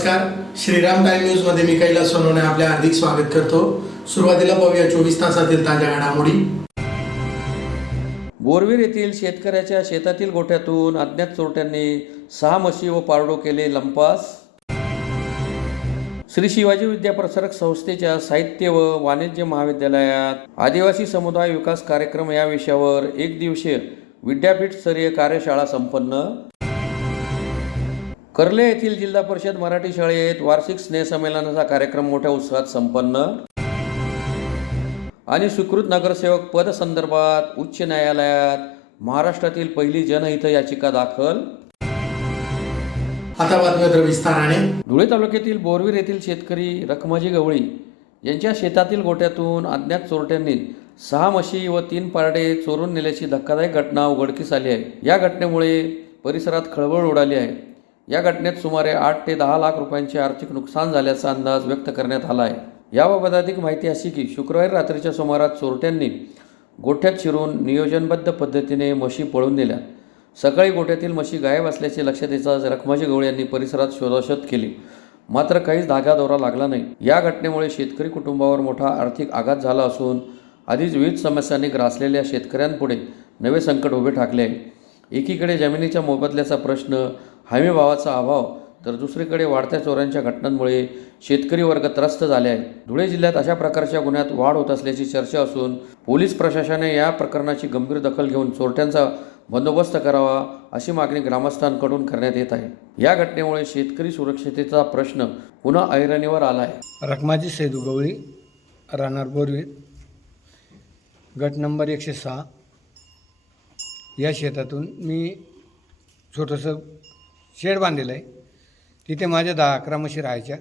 नमस्कार, Shriram time news मध्ये मी कैलास सोनवणे आपले हार्दिक स्वागत करतो। सुरुवातीला पाहूया 24 तासातील ताज्या घडामोडी। बोरवीर येथील शेतकऱ्याच्या शेतातील गोठ्यातून अज्ञात चोरट्यांनी 6 म्हशी व पारडो केले लंपास। श्री शिवाजी विद्याप्रसारक संस्थेच्या साहित्य व वाणिज्य महाविद्यालयात आदिवासी समुदाय विकास कार्यक्रम या विषयावर एक दिवसीय विद्यापीठ स्तरीय कार्यशाळा संपन्न। कर्ले येथील जिल्हा परिषद मराठी शाळेत वार्षिक स्नेहसंमेलनाचा कार्यक्रम मोठ्या उत्साहात संपन्न। आणि स्वीकृत नगरसेवक पद संदर्भात उच्च न्यायालयात महाराष्ट्रातील पहिली जनहित याचिका दाखल। आता बातम्या विस्ताराने। धुळे तालुक्यातील बोरवीर येथील शेतकरी रखमाजी गवळी यांच्या शेतातील गोठ्यातून अज्ञात चोरट्यांनी 6 म्हशी व 3 पारडे चोरून नेल्याची धक्कादायक घटना उघडकीस आली आहे। या घटनेमुळे परिसरात खळबळ उडाली आहे। या घटनेत सुमारे 8 ते 10 लाख रुपयांचे आर्थिक नुकसान झाल्याचा अंदाज व्यक्त करण्यात आला आहे। याबाबत अधिक माहिती अशी की शुक्रवारी रात्रीच्या सुमारास चोरट्यांनी गोठ्यात शिरून नियोजनबद्ध पद्धतीने म्हशी पळून नेल्या। सकाळी गोठ्यातील म्हशी गायब असल्याचे लक्षात येताच रखमाजी गवळी यांनी परिसरात शोधाशोध केली, मात्र काहीच धागादोरा लागला नाही। या घटनेमुळे शेतकरी कुटुंबावर मोठा आर्थिक आघात झाला असून आधीच विविध समस्यांनी ग्रासलेल्या शेतकऱ्यांपुढे नवे संकट उभे ठाकले आहे। एकीकडे जमिनीच्या मोबदल्याचा प्रश्न, हमी भावाचा अभाव, तर दुसरीकडे वाढत्या चोऱ्यांच्या घटनांमुळे शेतकरी वर्ग त्रस्त झाले आहे। धुळे जिल्ह्यात अशा प्रकारच्या गुन्ह्यात वाढ होत असल्याची चर्चा असून पोलीस प्रशासनाने या प्रकरणाची गंभीर दखल घेऊन चोरट्यांचा बंदोबस्त करावा अशी मागणी ग्रामस्थांकडून करण्यात येत आहे। या घटनेमुळे शेतकरी सुरक्षिततेचा प्रश्न पुन्हा ऐरणीवर आला आहे। रखमाजी सैदू गवळी, राहणार बोरवीर, गट नंबर 106 या शेतातून मी छोटंसं शेड बांधलेलं आहे। तिथे माझ्या 10-11 म्हशी राहायच्या।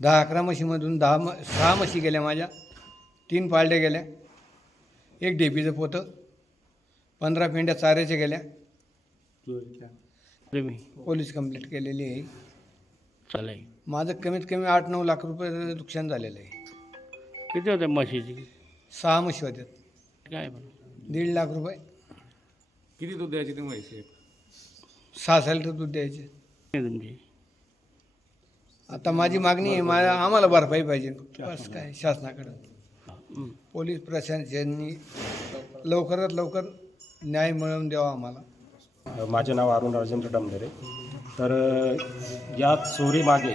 10-11 म्हशीमधून 6 म्हशी गेल्या माझ्या, 3 पालड्या गेल्या, 1 ढेपीचं पोतं, 15 पेंड्या चाऱ्याच्या गेल्या। पोलीस कंप्लेंट केलेली आहे। चालेल। माझं कमीत कमी 8-9 लाख रुपये नुकसान झालेलं आहे। किती होते म्हशीची? 6 म्हशी होत्या। काय 1.5 लाख रुपये। किती दूध द्यायची तुम्ही म्हैस? 6 लिटर दूध द्यायचे। तुमची आता माझी मागणी आहे, आम्हाला भरपाई पाहिजे बस, काय शासनाकडे। पोलीस प्रशासनाने लवकरात लवकर न्याय मिळवून द्यावा आम्हाला। माझे नाव अरुण राजेंद्र डमधरे। तर या चोरीमागे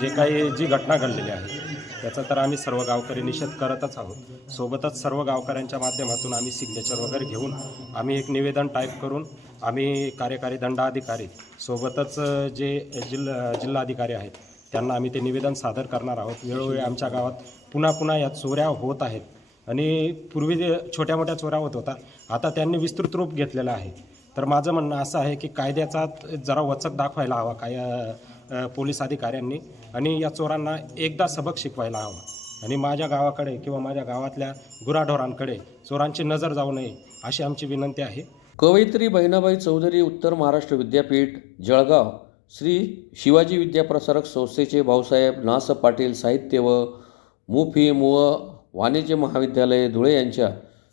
जी घटना घडलेली आहे त्याचा तर आम्ही सर्व गावकरी निषेध करतच आहोत। सोबतच सर्व गावकऱ्यांच्या माध्यमातून आम्ही सिग्नेचर वगैरे घेऊन आम्ही एक निवेदन टाईप करून आम्ही कार्यकारी दंडाधिकारी सोबतच जे जिल्हाधिकारी आहेत त्यांना आम्ही ते निवेदन सादर करणार आहोत। वेळोवेळी आमच्या गावात पुन्हा या चोऱ्या होत आहेत आणि पूर्वी जे छोट्या मोठ्या चोऱ्या होत होता, आता त्यांनी विस्तृत रूप घेतलेलं आहे। तर माझं म्हणणं असं आहे की कायद्याचा जरा वचक दाखवायला हवा पोलीस अधिकाऱ्यांनी आणि या चोरांना एकदा सबक शिकवायला हवा आणि माझ्या गावाकडे किंवा माझ्या गावातल्या गुराढोरांकडे चोरांची नजर जाऊ नये अशी आमची विनंती आहे। कवयित्री बहिणाबाई चौधरी उत्तर महाराष्ट्र विद्यापीठ जळगाव, श्री शिवाजी विद्याप्रसारक संस्थेचे भाऊसाहेब नास पाटील साहित्य व मुफीम व वाणिज्य महाविद्यालय धुळे यांच्या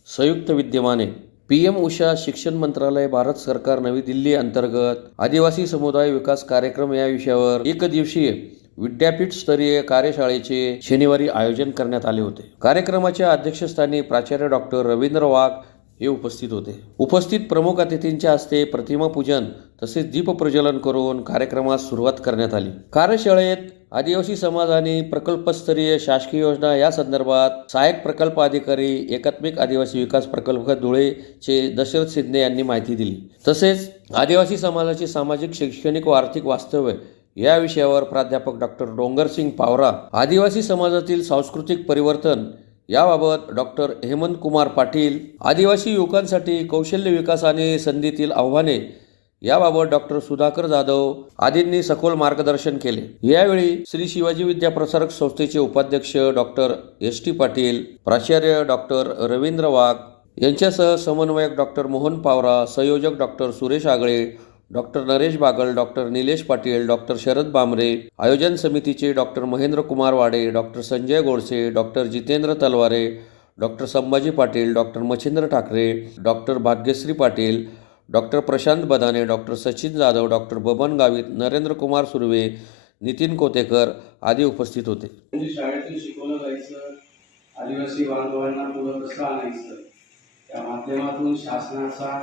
संयुक्त विद्यमाने PM उषा शिक्षण मंत्रालय भारत सरकार नवी दिल्ली अंतर्गत आदिवासी समुदाय विकास कार्यक्रम या विषयावर एक दिवसीय विद्यापीठ स्तरीय कार्यशाळेचे शनिवारी आयोजन करण्यात आले होते। कार्यक्रमाच्या अध्यक्षस्थानी प्राचार्य डॉक्टर रवींद्र वाघ हे उपस्थित होते। उपस्थित प्रमुख अतिथींच्या हस्ते प्रतिमा पूजन तसेच दीप प्रज्वलन करून कार्यक्रमास सुरुवात करण्यात आली। कार्यशाळेत आदिवासी समाज आणि प्रकल्पस्तरीय शासकीय योजना या संदर्भात सहाय्यक प्रकल्प अधिकारी एकात्मिक आदिवासी विकास प्रकल्प धुळेचे दशरथ सिद्धे यांनी माहिती दिली। तसेच आदिवासी समाजाचे सामाजिक, शैक्षणिक व आर्थिक वास्तव्य या विषयावर प्राध्यापक डॉक्टर डोंगरसिंग पावरा, आदिवासी समाजातील सांस्कृतिक परिवर्तन याबाबत डॉक्टर हेमंत कुमार पाटील, आदिवासी युवकांसाठी कौशल्य विकास आणि संधीतील आव्हाने याबाबत डॉक्टर सुधाकर जाधव आदींनी सखोल मार्गदर्शन केले। यावेळी श्री शिवाजी विद्याप्रसारक संस्थेचे उपाध्यक्ष डॉक्टर ST पाटील, प्राचार्य डॉक्टर रवींद्र वाघ यांच्यासह समन्वयक डॉक्टर मोहन पावरा, संयोजक doctor Suresh Agale, doctor Naresh Bagal, doctor Nilesh Patil, doctor Sharad Bamre, आयोजन समितीचे doctor Mahendra Kumar Wade, doctor Sanjay Godse, doctor Jitendra Talware, doctor Sambhaji Patil, doctor Machhindra Thackeray, doctor Bhagyashree Patil, doctor Prashant Badane, doctor Sachin Jadhav, doctor Baban Gavit, Narendra Kumar Surve, Nitin Kotekar आदी उपस्थित होते. म्हणजे शाळेतून शिकवलं जायचं, आदिवासी बांधवांना पुढं कसं आणायचं, त्या माध्यमातून शासनाचा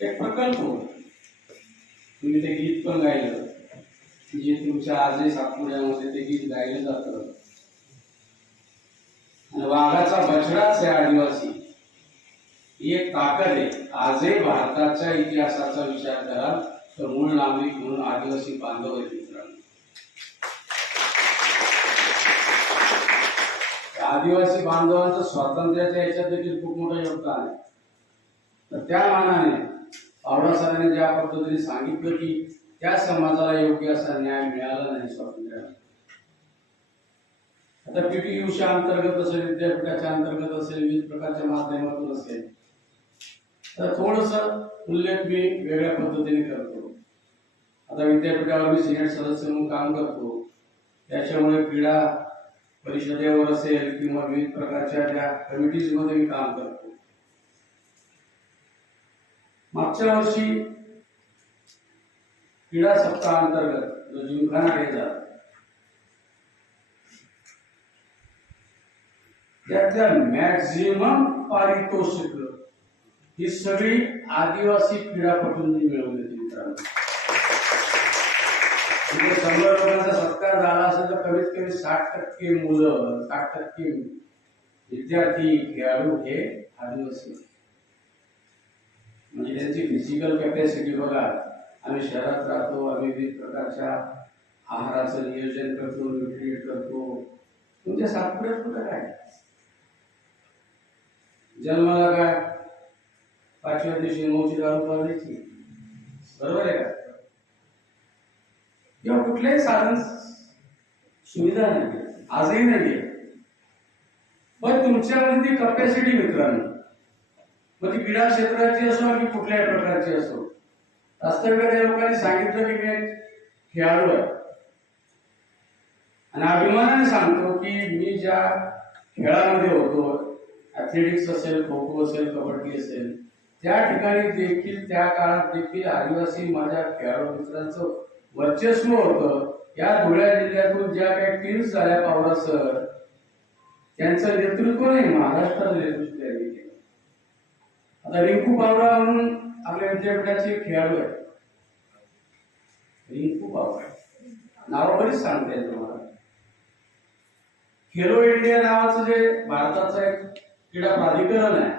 एक प्रकल्प होता. तुम्ही ते गीत पण गायलं, जे तुमच्या आजही सातपुड्यामध्ये ते गीत गायलं जातं. आणि वाघाचा बछडाच आहे आदिवासी, ही एक ताकद आहे. आजही भारताच्या इतिहासाचा विचार करा तर मूळ नागरिक म्हणून आदिवासी बांधव आहेत मित्रांनो. आदिवासी बांधवांचं स्वातंत्र्याच्या याच्यात देखील खूप मोठं योगदान आहे. तर त्या मानाने पावरा सरांनी ज्या पद्धतीने सांगितलं की त्या समाजाला योग्य असा न्याय मिळाला नाही स्वातंत्र्याला. आता पीटी उषा अंतर्गत असेल, विद्यापीठाच्या अंतर्गत असेल, विविध प्रकारच्या माध्यमातून असेल, तर थोडस उल्लेख मी वेगळ्या पद्धतीने करतो. आता विद्यापीठावर मी सिनेट सदस्य म्हणून काम करतो. त्याच्यामुळे क्रीडा परिषदेवर असेल किंवा विविध प्रकारच्या त्या कमिटीज मध्ये मी काम करतो. मागच्या वर्षी क्रीडा सप्ताह अंतर्गत जो जिमखाना डे झाला, त्यातल्या मॅक्झिमम पारितोषिक ही सगळी आदिवासी क्रीडापटूंनी मिळवली होती मित्रांनो. म्हणजे 100 लोकांचा सत्कार झाला असेल तर कमीत कमी 60% मुलं, 60% विद्यार्थी, खेळाडू हे आदिवासी. म्हणजे त्यांची फिजिकल कॅपॅसिटी बघा. आम्ही शहरात राहतो, आम्ही विविध प्रकारच्या आहाराचं नियोजन करतो, न्यूट्रिएट करतो. तुमच्या सातपुड्यात कुठं काय जन्माला काय 5व्या दिवशी मौची दारू पाजायची, बरोबर आहे का? किंवा कुठल्याही साधन सुविधा नाही, आजही नाहीये. पण तुमच्यामध्ये ती कपॅसिटी मित्रांनो, मग ती क्रीडा क्षेत्राची असो की कुठल्याही प्रकारची असो. वास्तविक त्या लोकांनी सांगितलं की मी एक खेळाडू आहे आणि अभिमानाने सांगतो की मी ज्या खेळामध्ये होतो, ऍथलेटिक्स असेल, खो खो असेल, कबड्डी असेल, त्या ठिकाणी देखील त्या काळात देखील आदिवासी माझ्या खेळाडू मित्रांचं वर्चस्व होतं. या धुळ्या जिल्ह्यातून ज्या काही टीम्स झाल्या पावरा सर, त्यांचं नेतृत्व नाही, महाराष्ट्राचं नेतृत्व त्यांनी केलं. आता रिंकू पावरा म्हणून आपल्या विद्यापीठाचे खेळाडू आहेत. रिंकू पावरा नाव बरीच सांगता येईल तुम्हाला. खेलो इंडिया नावाचं जे भारताचं एक क्रीडा प्राधिकरण आहे,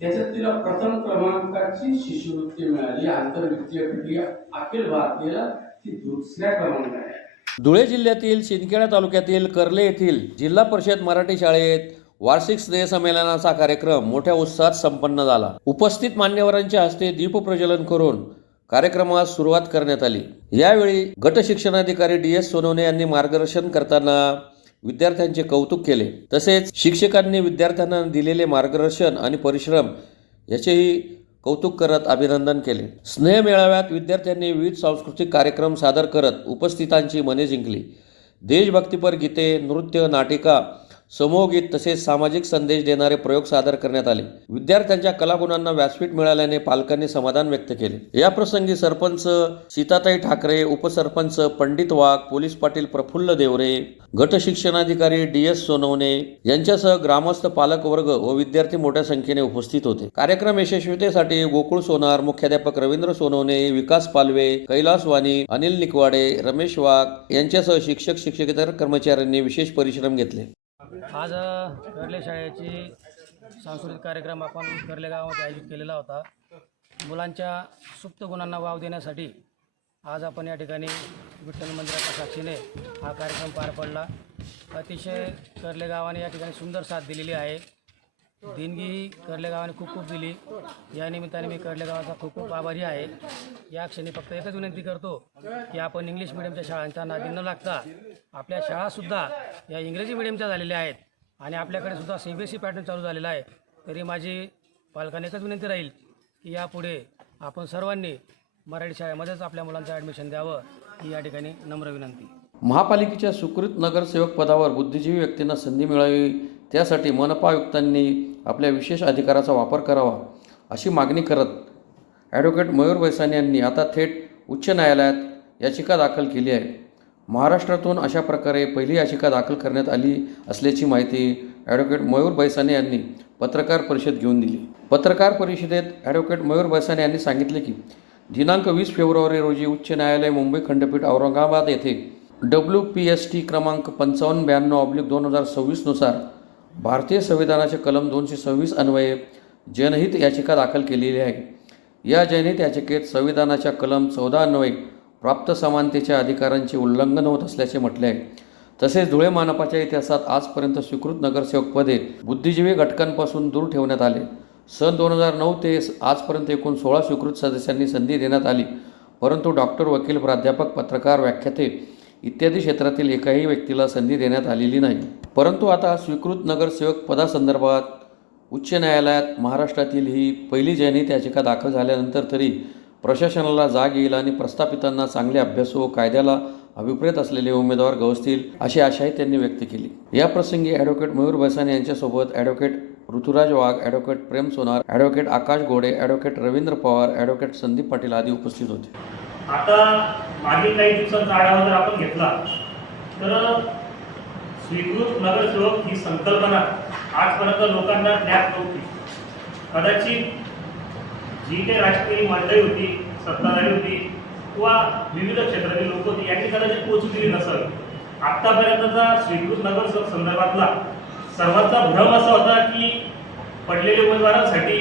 त्याच्यात तिला प्रथम क्रमांकाची शिष्यवृत्ती मिळाली. आंतरविद्यापीठीय अखिल भारतीयला ती दुसऱ्या क्रमांकावर आहे. धुळे जिल्ह्यातील शिंदखेडा तालुक्यातील कर्ले येथील जिल्हा परिषद मराठी शाळेत वार्षिक स्नेहसंमेलनाचा कार्यक्रम मोठ्या उत्साहात संपन्न झाला. उपस्थित मान्यवरांच्या हस्ते दीपप्रज्वलन करून कार्यक्रमास सुरुवात करण्यात आली. यावेळी गट शिक्षणाधिकारी DS सोनवणे यांनी मार्गदर्शन करताना विद्यार्थ्यांचे कौतुक केले. तसेच शिक्षकांनी विद्यार्थ्यांना दिलेले मार्गदर्शन आणि परिश्रम याचेही कौतुक करत अभिनंदन केले. स्नेह मेळाव्यात विद्यार्थ्यांनी विविध सांस्कृतिक कार्यक्रम सादर करत उपस्थितांची मने जिंकली. देशभक्तीपर गीते, नृत्य, नाटिका, समूहगीत तसेच सामाजिक संदेश देणारे प्रयोग सादर करण्यात आले. विद्यार्थ्यांच्या कलागुणांना व्यासपीठ मिळाल्याने पालकांनी समाधान व्यक्त केले. या प्रसंगी सरपंच सीताताई ठाकरे, उपसरपंच पंडित वाघ, पोलीस पाटील प्रफुल्ल देवरे, गट शिक्षणाधिकारी DS सोनवणे यांच्यासह ग्रामस्थ, पालक वर्ग व विद्यार्थी मोठ्या संख्येने उपस्थित होते. कार्यक्रम यशस्वीतेसाठी गोकुळ सोनार, मुख्याध्यापक रवींद्र सोनवणे, विकास पालवे, कैलास वाणी, अनिल निकवाडे, रमेश वाघ यांच्यासह शिक्षक, शिक्षकेतर कर्मचाऱ्यांनी विशेष परिश्रम घेतले. आज कर्ले शाळेची सांस्कृतिक कार्यक्रम आपण कर्ले गावामध्ये आयोजित केलेला होता. मुलांच्या सुप्त गुणांना वाव देण्यासाठी आज आपण या ठिकाणी विठ्ठल मंदिराच्या साक्षीने हा कार्यक्रम पार पडला. अतिशय कर्ले गावाने या ठिकाणी सुंदर साथ दिलेली आहे. देणगी कर्ले गावाने खूप खूप दिली. या निमित्ताने मी कर्ले गावाचा खूप खूप आभारी आहे. या क्षणी फक्त एकच विनंती करतो की आपण इंग्लिश मिडियमच्या शाळांच्या नादी न लागता आपल्या शाळासुद्धा या इंग्रजी मिडियमच्या झालेल्या आहेत आणि आपल्याकडे सुद्धा CBSE पॅटर्न चालू झालेला आहे. तरी माझी पालकांना एकच विनंती राहील की यापुढे आपण सर्वांनी मराठी शाळेमध्येच आपल्या मुलांचं ॲडमिशन द्यावं, ही या ठिकाणी नम्र विनंती. महापालिकेच्या सुकृत नगरसेवक पदावर बुद्धिजीवी व्यक्तींना संधी मिळावी, त्यासाठी मनपा आयुक्तांनी आपल्या विशेष अधिकाराचा वापर करावा अशी मागणी करत ॲडव्होकेट मयूर बैसानी यांनी आता थेट उच्च न्यायालयात याचिका दाखल केली आहे. महाराष्ट्रातून अशा प्रकारे पहिली याचिका दाखल करण्यात आली असल्याची माहिती ॲडव्होकेट मयूर बैसाने यांनी पत्रकार परिषद घेऊन दिली. पत्रकार परिषदेत ॲडव्होकेट मयूर बैसाने यांनी सांगितले की दिनांक 20 फेब्रुवारी रोजी उच्च न्यायालय मुंबई खंडपीठ औरंगाबाद येथे WPST क्रमांक 5592/2026 नुसार भारतीय संविधानाचे कलम 226 अन्वये जनहित याचिका दाखल केलेली आहे. या जनहित याचिकेत संविधानाच्या कलम 14 अन्वये प्राप्त समानतेच्या अधिकारांचे उल्लंघन होत असल्याचे म्हटले आहे. तसेच धुळे मानपाच्या इतिहासात आजपर्यंत स्वीकृत नगरसेवक पदे बुद्धिजीवी घटकांपासून दूर ठेवण्यात आले. सन 2009 ते आजपर्यंत एकूण 16 स्वीकृत सदस्यांनी संधी देण्यात आली, परंतु डॉक्टर, वकील, प्राध्यापक, पत्रकार, व्याख्याते इत्यादी क्षेत्रातील एकाही व्यक्तीला संधी देण्यात आलेली नाही. परंतु आता स्वीकृत नगरसेवक पदासंदर्भात उच्च न्यायालयात महाराष्ट्रातील ही पहिली जनहित याचिका दाखल झाल्यानंतर तरी प्रशासनाला जाग येईल आणि प्रस्थापितांना चांगले अभ्यासू, कायद्याला अभिप्रेत असलेले उमेदवार गवसतील अशी आशाही त्यांनी व्यक्त केली. या प्रसंगी ॲडव्होकेट मयूर बैसाने यांच्यासोबत ॲडव्होकेट ऋतुराज वाघ, ॲडव्होकेट प्रेम सोनार, ॲडव्होकेट आकाश गोडे, ॲडव्होकेट रवींद्र पवार, ॲडव्होकेट संदीप पाटील आदी उपस्थित होते. आता मागील काही दिवसांचा आढावा जर आपण घेतला तर स्वीकृत नगरसेवक ही संकल्पना आजपर्यंत लोकांना ज्ञात नव्हती. कदाचित जी काही राजकीय मंडळी होती, सत्ताधारी होती किंवा विविध क्षेत्रातील लोक होती यांनी कदाचित पोहोचू दिली नसावी. आत्तापर्यंतचा स्वीकृत नगरसेवक संदर्भातला सर्वांचा भ्रम असा होता की पडलेल्या उमेदवारांसाठी,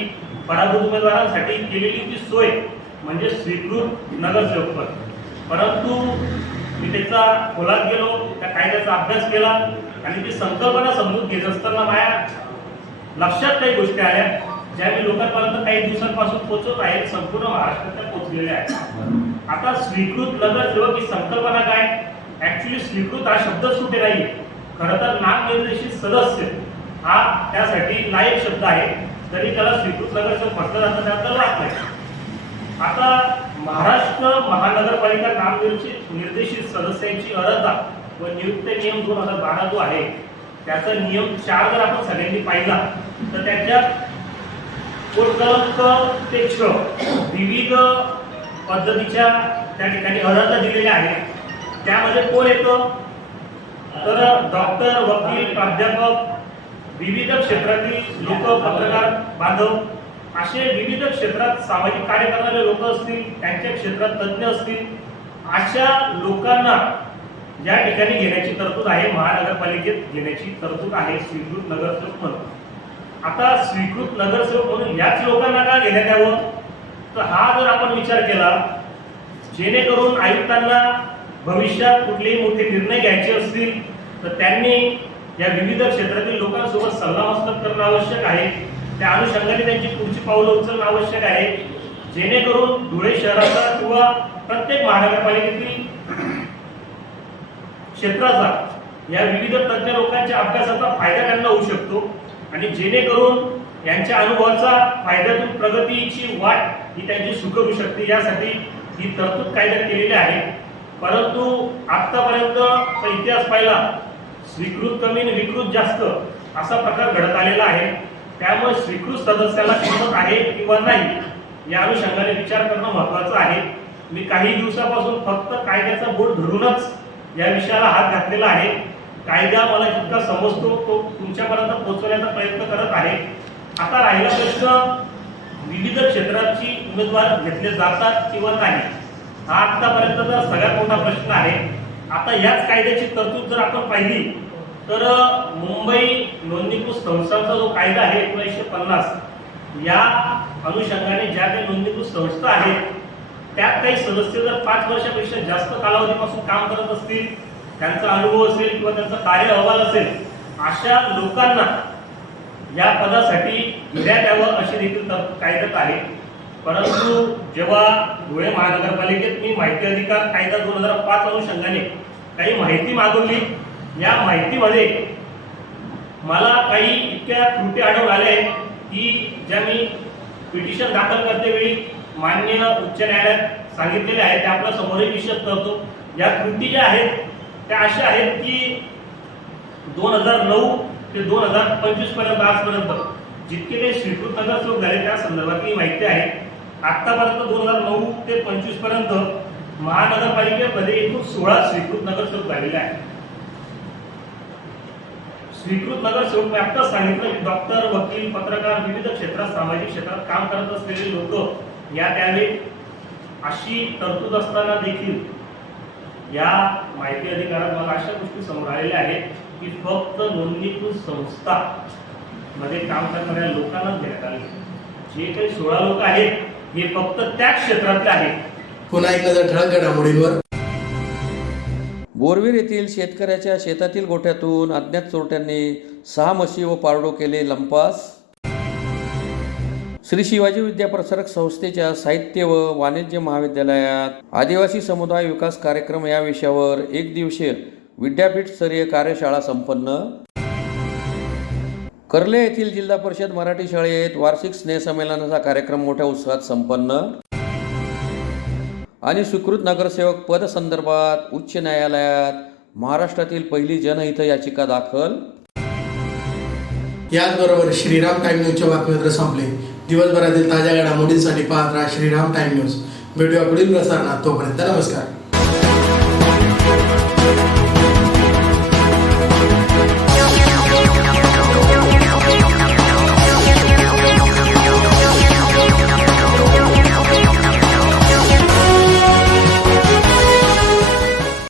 पराभूत उमेदवारांसाठी केलेली ती सोय म्हणजे स्वीकृत नगरसेवक पद. परंतु मी त्याचा खोलात गेलो, त्या कायद्याचा अभ्यास केला आणि ती संकल्पना समजून घेत असताना माझ्या लक्षात काही गोष्टी आल्या ज्या मी लोकांपर्यंत काही दिवसांपासून पोहोचत आहेत, संपूर्ण महाराष्ट्रात पोहोचलेल्या आहेत. आता स्वीकृत नगरसेवक ही संकल्पना काय? ऍक्च्युली स्वीकृत हा शब्दच कुठे नाही. खरं तर नामनिर्देशित सदस्य हा त्यासाठी लायक शब्द आहे, तरी त्याला स्वीकृत नगरसेवक म्हटलं जातं, त्यात वाद नाही. आता महाराष्ट्र महानगरपालिका नामनिर्देशित सदस्यांची अर्हता व नियुक्ती नियम 2012 जो आहे त्याचा नियम 4 जर आपण सगळ्यांनी पाहिला तर त्याच्यात क्रमांक ते 6 विविध पद्धतीच्या त्या ठिकाणी अर्हता दिलेल्या आहेत. त्यामध्ये कोण येतं तर डॉक्टर, वकील, प्राध्यापक, विविध क्षेत्रातील लोक, पत्रकार बांधव असे विविध क्षेत्रात सामाजिक कार्य करणारे लोक असतील, त्यांच्या क्षेत्रात तज्ज्ञ असतील, अशा लोकांना या ठिकाणी घेण्याची तरतूद आहे, महानगरपालिकेत घेण्याची तरतूद आहे स्वीकृत नगरसेवक म्हणून. आता स्वीकृत नगरसेवक म्हणून याच लोकांना का घेण्यात यावं तर हा जर आपण विचार केला, जेणेकरून आयुक्तांना भविष्यात कुठलेही मोठे निर्णय घ्यायचे असतील तर त्यांनी या विविध क्षेत्रातील लोकांसोबत सल्लामसलत करणं आवश्यक आहे. त्या अनुषंगाने त्यांची पुढची पावलं उचलणं आवश्यक आहे, जेणेकरून धुळे शहराचा किंवा प्रत्येक महानगरपालिकेतील क्षेत्राचा या विविध तज्ज्ञ लोकांच्या अभ्यासाचा फायदा त्यांना होऊ शकतो आणि जेणेकरून यांच्या अनुभवाचा फायद्यातून प्रगतीची वाट ही त्यांची सुकरू शकते. यासाठी ही तरतूद कायद्यात केलेली आहे. परंतु आतापर्यंत इतिहास पाहिला स्वीकृत कमी आणि विकृत जास्त असा प्रकार घडत आलेला आहे. त्यामुळे स्वीकृत सदस्याला किंमत आहे किंवा नाही या अनुषंगाने विचार करणं महत्त्वाचं आहे. मी काही दिवसापासून फक्त कायद्याचा बोट धरूनच या विषयाला हात घातलेला आहे. कायदा मला जितका समजतो तो तुमच्यापर्यंत पोहोचवण्याचा प्रयत्न करत आहे. आता राहिला प्रश्न विविध क्षेत्राची उमेदवार घेतले जातात किंवा नाही, हा आतापर्यंतचा सगळ्यात मोठा प्रश्न आहे. आता याच कायद्याची तरतूद जर आपण पाहिली तर मुंबई नोंदणीकृत संस्थांचा जो कायदा आहे 1950 या अनुषंगाने ज्या काही नोंदणीकृत संस्था आहेत त्यात काही सदस्य जर 5 वर्षापेक्षा जास्त कालावधीपासून काम करत असतील, त्यांचा अनुभव असेल किंवा त्यांचा कार्य अहवाल असेल, अशा लोकांना या पदासाठी घेण्यात यावं अशी देखील कायद्यात आहे. परंतु जेव्हा धुळे महानगरपालिकेत मी माहिती अधिकार कायदा 2005 अनुषंगाने काही माहिती मागवली, या माहितीमध्ये मला काही इतक्या त्रुटी आढळून आल्या आहेत की ज्या मी पिटिशन दाखल करतेवेळी मान्य उच्च न्यायालयात सांगितलेले आहेत त्या आपल्या समोरही निषेध करतो. या त्रुटी ज्या आहेत त्या अशा आहेत की 2009 ते 2025 पर्यंत आजपर्यंत जितके काही स्वीकृत नगरसेवक झाले त्या संदर्भातली माहिती आहे. आतापर्यंत 2009 ते 25 पर्यंत महानगरपालिकेमध्ये एकूण 16 स्वीकृत नगरसेवक झालेले आहेत. स्वीकृत नगरसेवक मी आत्ताच सांगितलं की डॉक्टर, वकील, पत्रकार, विविध क्षेत्रात, सामाजिक क्षेत्रात काम करत असलेले लोक या द्यावे अशी तरतूद असताना देखील या माहिती अधिकारात मला अशा गोष्टी समोर आलेल्या आहेत की फक्त नोंदणीकृत संस्था मध्ये काम करणाऱ्या लोकांनाच देण्यात आले. जे काही 16 लोक आहेत हे फक्त त्या क्षेत्रातले आहेत. पुन्हा एक नजर ठळक घडामोडींवर. बोरवीर येथील शेतकऱ्याच्या शेतातील गोठ्यातून अज्ञात चोरट्यांनी 6 म्हशी व पारडो केले लंपास. श्री शिवाजी विद्याप्रसारक संस्थेच्या साहित्य व वाणिज्य महाविद्यालयात आदिवासी समुदाय विकास कार्यक्रम या विषयावर 1 दिवसीय विद्यापीठ स्तरीय कार्यशाळा संपन्न. कर्ले येथील जिल्हा परिषद मराठी शाळेत वार्षिक स्नेहसंमेलनाचा कार्यक्रम मोठ्या उत्साहात संपन्न. आणि स्वीकृत नगरसेवक पद संदर्भात उच्च न्यायालयात महाराष्ट्रातील पहिली जनहित याचिका दाखल. याचबरोबर श्रीराम टाइम न्यूजच्या बातमीपत्र संपले. दिवसभरातील ताज्या घडामोडींसाठी पाहत राहा श्रीराम टाइम न्यूज. भेटूया पुढील प्रसारणात. तोपर्यंत नमस्कार.